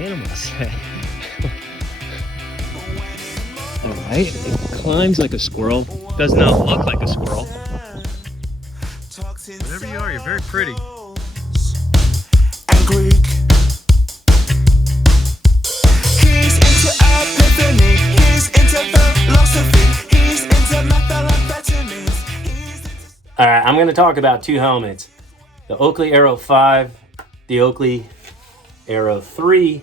animals. All right, it climbs like a squirrel. Does not look like a squirrel. Whatever you are, you're very pretty. And Greek. He's into epiphany. He's into philosophy. He's into methamphetamines. All right, I'm going to talk about two helmets. The Oakley Aro5, the Oakley Aro3. And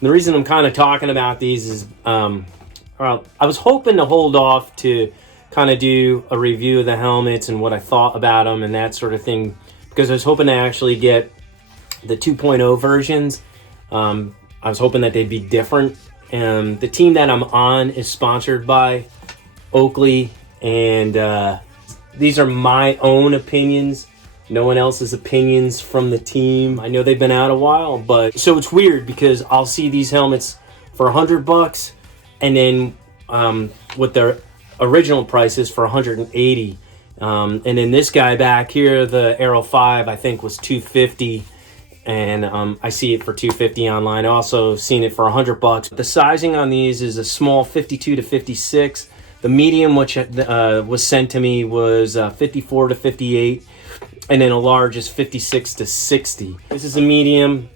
the reason I'm kind of talking about these is, well, I was hoping to hold off to kind of do a review of the helmets and what I thought about them and that sort of thing, because I was hoping to actually get the 2.0 versions. I was hoping that they'd be different. And the team that I'm on is sponsored by Oakley, and these are my own opinions. No one else's opinions from the team. I know they've been out a while, but so it's weird because I'll see these helmets for $100, and then with their original prices for 180. And then this guy back here, the Aro5, I think was 250, and I see it for 250 online. I also seen it for $100. The sizing on these is a small 52 to 56. The medium, which was sent to me, was 54 to 58. And then a large is 56 to 60. This is a medium.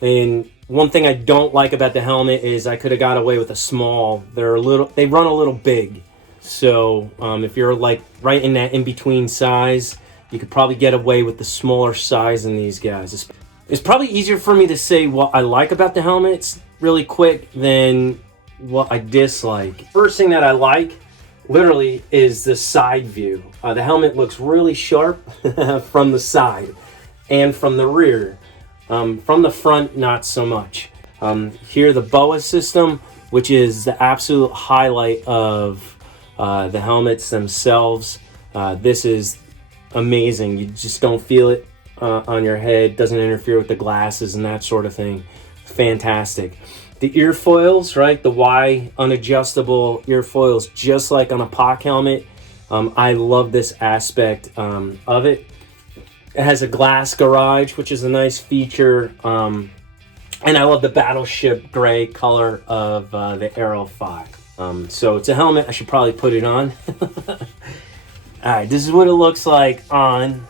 And one thing I don't like about the helmet is I could have got away with a small. They run a little big. So if you're like right in that in-between size, you could probably get away with the smaller size in these guys. It's probably easier for me to say what I like about the helmets really quick than what I dislike. First thing that I like, literally, is the side view. The helmet looks really sharp from the side and from the rear. From the front, not so much. Here, the BOA system, which is the absolute highlight of the helmets themselves. This is amazing. You just don't feel it on your head. Doesn't interfere with the glasses and that sort of thing. Fantastic. The earfoils, right? The Y unadjustable earfoils, just like on a POC helmet. I love this aspect of it. It has a glass garage, which is a nice feature. And I love the battleship gray color of the Aro5. So it's a helmet. I should probably put it on. All right, this is what it looks like on.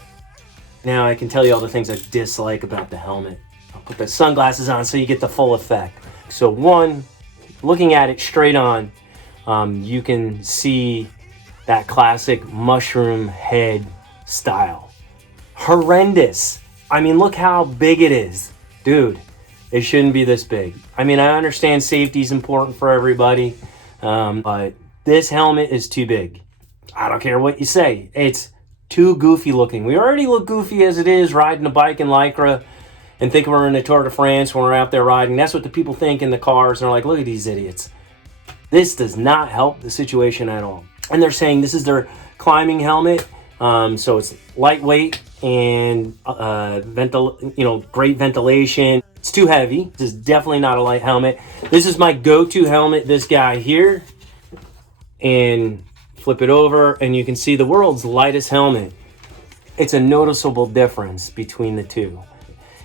Now I can tell you all the things I dislike about the helmet. I'll put the sunglasses on so you get the full effect. So one, looking at it straight on, you can see that classic mushroom head style. Horrendous. I mean, look how big it is. Dude, it shouldn't be this big. I mean, I understand safety is important for everybody, but this helmet is too big. I don't care what you say. It's too goofy looking. We already look goofy as it is, riding a bike in Lycra and think we're in the Tour de France when we're out there riding. That's what the people think in the cars. They're like, look at these idiots. This does not help the situation at all. And they're saying this is their climbing helmet. So it's lightweight and great ventilation. It's too heavy. This is definitely not a light helmet. This is my go-to helmet, this guy here. And flip it over and you can see the world's lightest helmet. It's a noticeable difference between the two.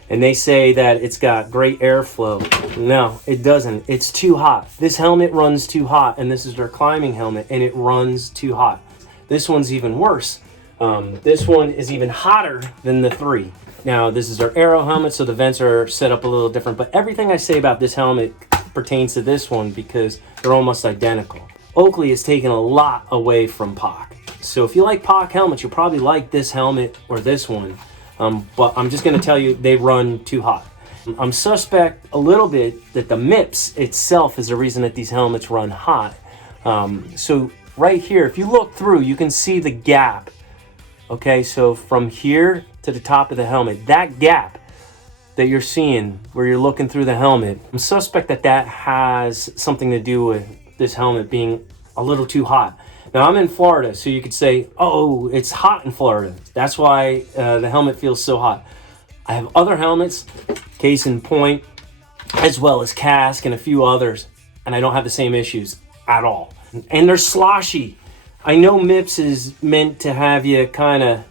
And they say that it's got great airflow. No, it doesn't. It's too hot. This helmet runs too hot, and this is their climbing helmet, and it runs too hot. This one's even worse. This one is even hotter than the 3. Now, this is their Aero helmet, so the vents are set up a little different, but everything I say about this helmet pertains to this one because they're almost identical. Oakley has taken a lot away from POC. So if you like POC helmets, you'll probably like this helmet or this one. But I'm just going to tell you, they run too hot. I'm suspect a little bit that the MIPS itself is the reason that these helmets run hot. So right here, if you look through, you can see the gap. Okay, so from here to the top of the helmet, that gap that you're seeing where you're looking through the helmet, I'm suspect that that has something to do with this helmet being a little too hot. Now, I'm in Florida, so you could say, oh, it's hot in Florida. That's why the helmet feels so hot. I have other helmets, case in point, as well as Cask and a few others, and I don't have the same issues at all. And they're sloshy. I know MIPS is meant to have you kind of,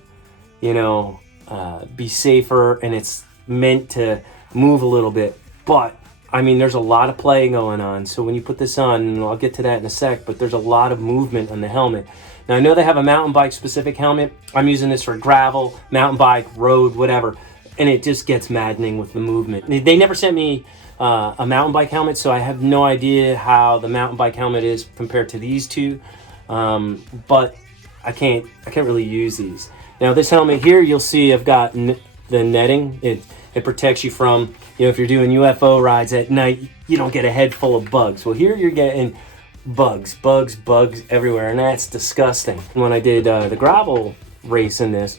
be safer, and it's meant to move a little bit, but I mean, there's a lot of play going on. So when you put this on, and I'll get to that in a sec, but there's a lot of movement on the helmet. Now, I know they have a mountain bike specific helmet. I'm using this for gravel, mountain bike, road, whatever. And it just gets maddening with the movement. They never sent me a mountain bike helmet, so I have no idea how the mountain bike helmet is compared to these two. But I can't really use these. Now, this helmet here, you'll see I've got the netting. It protects you from, if you're doing UFO rides at night, you don't get a head full of bugs. Well, here you're getting bugs everywhere, and that's disgusting. When I did the gravel race in this,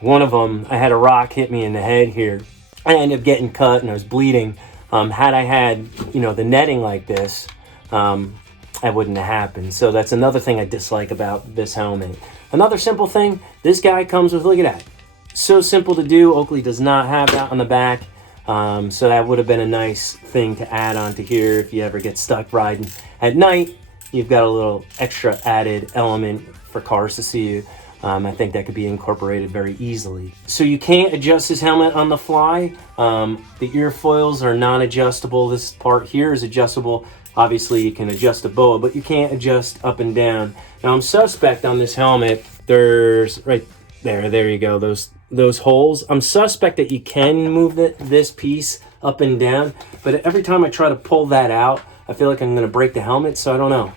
one of them, I had a rock hit me in the head here. I ended up getting cut and I was bleeding. Had I had, the netting like this, that wouldn't have happened. So that's another thing I dislike about this helmet. Another simple thing, this guy comes with, look at that. So simple to do. Oakley does not have that on the back. So that would have been a nice thing to add onto here if you ever get stuck riding at night. You've got a little extra added element for cars to see you. I think that could be incorporated very easily. So you can't adjust this helmet on the fly. The earfoils are non-adjustable. This part here is adjustable. Obviously, you can adjust the boa, but you can't adjust up and down. Now, I'm suspect on this helmet, there's right there you go, those holes. I'm suspect that you can move this piece up and down, but every time I try to pull that out, I feel like I'm gonna break the helmet, so I don't know.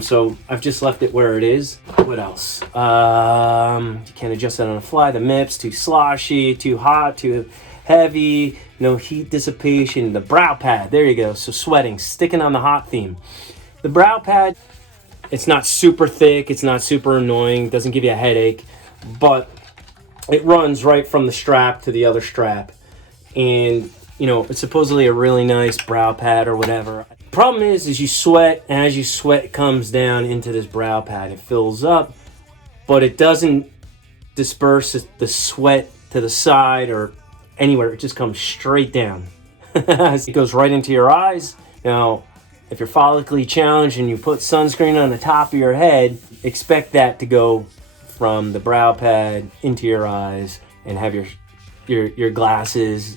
So I've just left it where it is. What else? You can't adjust it on the fly. The MIP's too sloshy, too hot, too heavy, no heat dissipation. The brow pad, there you go. So sweating, sticking on the hot theme. The brow pad, it's not super thick, it's not super annoying, doesn't give you a headache, but it runs right from the strap to the other strap. And, it's supposedly a really nice brow pad or whatever. Problem is you sweat, and as you sweat, it comes down into this brow pad. It fills up, but it doesn't disperse the sweat to the side or anywhere. It just comes straight down. It goes right into your eyes. Now, if you're follically challenged and you put sunscreen on the top of your head, expect that to go from the brow pad into your eyes and have your glasses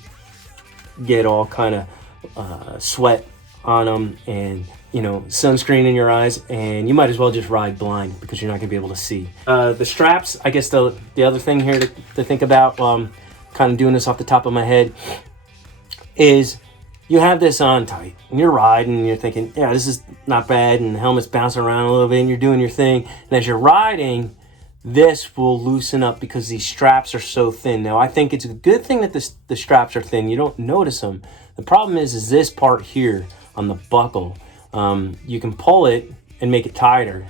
get all kind of sweat on them, and sunscreen in your eyes, and you might as well just ride blind because you're not gonna be able to see. The straps, I guess the other thing here to think about, kind of doing this off the top of my head, is you have this on tight and you're riding and you're thinking, yeah, this is not bad, and the helmet's bouncing around a little bit and you're doing your thing, and as you're riding, this will loosen up because these straps are so thin. Now, I think it's a good thing that the straps are thin. You don't notice them. The problem is this part here on the buckle. You can pull it and make it tighter,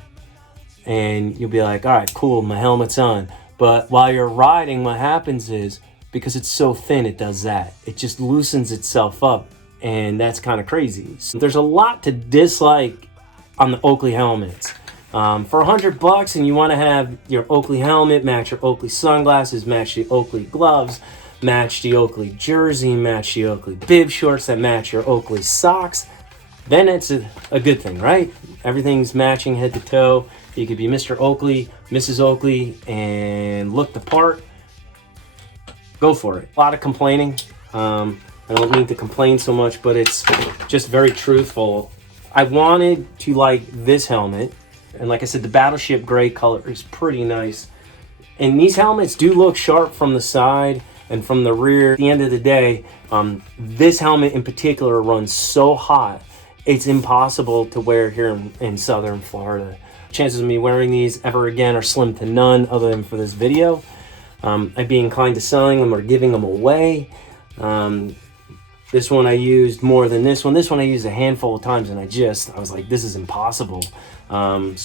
and you'll be like, all right, cool, my helmet's on. But while you're riding, what happens is, because it's so thin, it does that. It just loosens itself up, and that's kind of crazy. So there's a lot to dislike on the Oakley helmets. For $100 and you want to have your Oakley helmet match your Oakley sunglasses, match the Oakley gloves, match the Oakley jersey, match the Oakley bib shorts that match your Oakley socks, then it's a good thing, right? Everything's matching head to toe. You could be Mr. Oakley, Mrs. Oakley, and look the part. Go for it. A lot of complaining. I don't mean to complain so much, but it's just very truthful. I wanted to like this helmet, and like I said, the Battleship gray color is pretty nice. And these helmets do look sharp from the side and from the rear. At the end of the day, this helmet in particular runs so hot, it's impossible to wear here in Southern Florida. Chances of me wearing these ever again are slim to none, other than for this video. I'd be inclined to selling them or giving them away. This one I used more than this one. This one I used a handful of times, and I was like, this is impossible. I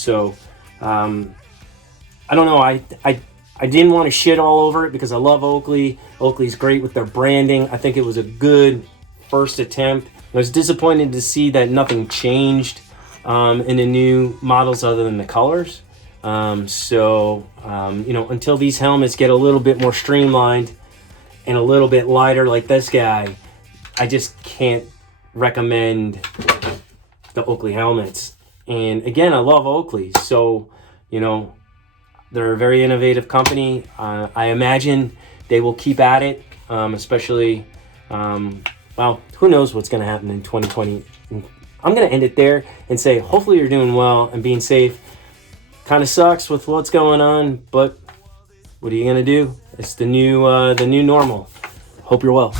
don't know. I didn't want to shit all over it because I love Oakley. Oakley's great with their branding. I think it was a good first attempt. I was disappointed to see that nothing changed in the new models other than the colors. Until these helmets get a little bit more streamlined and a little bit lighter like this guy, I just can't recommend the Oakley helmets. And again, I love Oakley, so they're a very innovative company. I imagine they will keep at it, especially well, who knows what's going to happen in 2020. I'm going to end it there and say, hopefully you're doing well and being safe. Kind of sucks with what's going on, but what are you going to do? It's the new normal. Hope you're well.